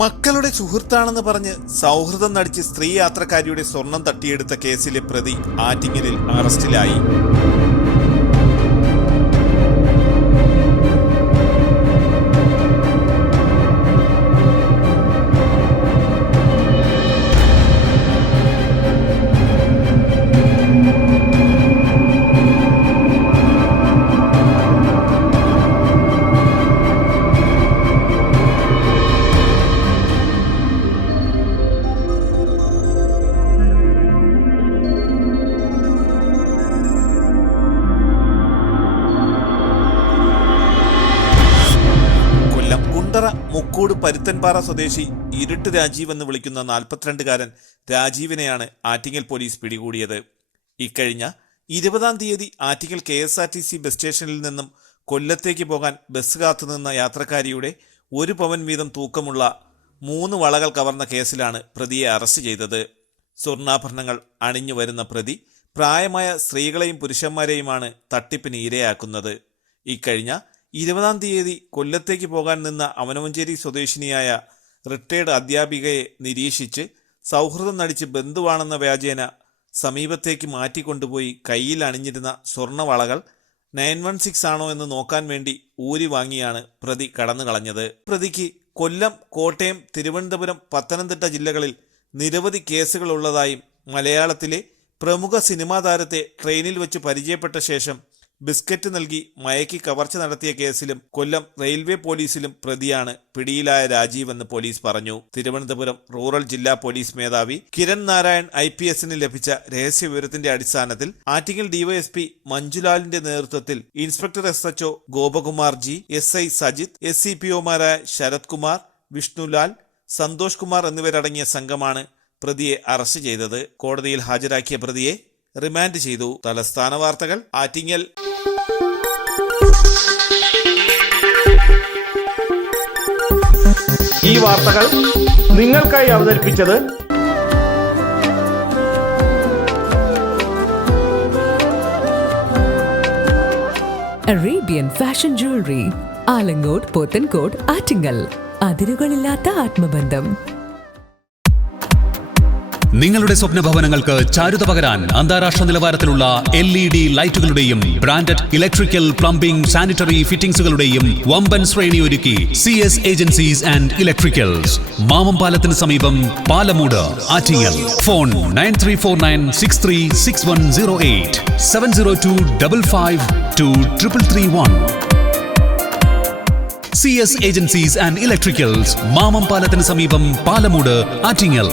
മക്കളുടെ സുഹൃത്താണെന്ന് പറഞ്ഞ് സൗഹൃദം നടിച്ച് സ്ത്രീ യാത്രക്കാരിയുടെ സ്വർണം തട്ടിയെടുത്ത കേസിലെ പ്രതി ആറ്റിങ്ങലിൽ അറസ്റ്റിലായി. മുക്കൂട് പരുത്തൻപാറ സ്വദേശി ഇരുട്ട് രാജീവ് എന്ന് വിളിക്കുന്ന 42-കാരൻ രാജീവിനെയാണ് ആറ്റിങ്ങൽ പോലീസ് പിടികൂടിയത്. ഇക്കഴിഞ്ഞ 20-ാം തീയതി ആറ്റിങ്ങൽ KSRTC ബസ് സ്റ്റേഷനിൽ നിന്നും കൊല്ലത്തേക്ക് പോകാൻ ബസ് കാത്തുനിന്ന യാത്രക്കാരിയുടെ 1 പവൻ വീതം തൂക്കമുള്ള 3 വളകൾ കവർന്ന കേസിലാണ് പ്രതിയെ അറസ്റ്റ് ചെയ്തത്. സ്വർണ്ണാഭരണങ്ങൾ അണിഞ്ഞു വരുന്ന പ്രതി പ്രായമായ സ്ത്രീകളെയും പുരുഷന്മാരെയുമാണ് തട്ടിപ്പിന് ഇരയാക്കുന്നത്. ഇക്കഴിഞ്ഞ 20-ാം തീയതി കൊല്ലത്തേക്ക് പോകാൻ നിന്ന അവനവഞ്ചേരി സ്വദേശിനിയായ റിട്ടയർഡ് അധ്യാപികയെ നിരീക്ഷിച്ച് സൗഹൃദം നടിച്ച് ബന്ധുവാണെന്ന വ്യാജേന സമീപത്തേക്ക് മാറ്റിക്കൊണ്ടുപോയി കയ്യിൽ അണിഞ്ഞിരുന്ന സ്വർണ്ണവളകൾ 916 ആണോ എന്ന് നോക്കാൻ വേണ്ടി ഊരി വാങ്ങിയാണ് പ്രതി കടന്നു കളഞ്ഞത്. പ്രതിക്ക് കൊല്ലം, കോട്ടയം, തിരുവനന്തപുരം, പത്തനംതിട്ട ജില്ലകളിൽ നിരവധി കേസുകളുള്ളതായും മലയാളത്തിലെ പ്രമുഖ സിനിമാ താരത്തെ ട്രെയിനിൽ വെച്ച് പരിചയപ്പെട്ട ശേഷം ബിസ്ക്കറ്റ് നൽകി മയക്കി കവർച്ച നടത്തിയ കേസിലും കൊല്ലം റെയിൽവേ പോലീസിലും പ്രതിയാണ് പിടിയിലായ രാജീവ് എന്ന് പോലീസ് പറഞ്ഞു. തിരുവനന്തപുരം റൂറൽ ജില്ലാ പോലീസ് മേധാവി കിരൺ നാരായൺ IPSന് ലഭിച്ച രഹസ്യവിവരത്തിന്റെ അടിസ്ഥാനത്തിൽ ആറ്റിങ്ങൽ DYSP മഞ്ജുലാലിന്റെ നേതൃത്വത്തിൽ inspector SHO Gopakumar G, SI Sajith, SCPOമാരായ ശരത് കുമാർ, വിഷ്ണുലാൽ, സന്തോഷ് കുമാർ എന്നിവരടങ്ങിയ സംഘമാണ് പ്രതിയെ അറസ്റ്റ് ചെയ്തത്. കോടതിയിൽ ഹാജരാക്കിയ പ്രതിയെ റിമാൻഡ് ചെയ്തു. തലസ്ഥാന വാർത്തകൾ ആറ്റിങ്ങൽ. ഈ വാർത്തകൾ നിങ്ങൾക്കായി അവതരിപ്പിച്ചത് Arabian fashion jewellery, Alangode, Pothencode, Attingal. അതിരുകളില്ലാത്ത ആത്മബന്ധം. നിങ്ങളുടെ സ്വപ്ന ഭവനങ്ങൾക്ക് ചാരുത പകരാൻ അന്താരാഷ്ട്ര നിലവാരത്തിലുള്ള LED ലൈറ്റുകളുടെയും ബ്രാൻഡഡ് ഇലക്ട്രിക്കൽ, പ്ലംബിംഗ്, സാനിറ്ററി ഫിറ്റിംഗ്സുകളുടെയും വമ്പൻ ശ്രേണി ഒരുക്കി CS ഏജൻസീസ് ആൻഡ് ഇലക്ട്രിക്കൽസ്. മാമംപാലത്തിന് സമീപം, Palamood, Attingal. Phone 9349636108 702552331. CS agencies and electricals, മാമംപാലത്തിന് സമീപം, പാലമൂട്, ആറ്റിങ്ങൽ.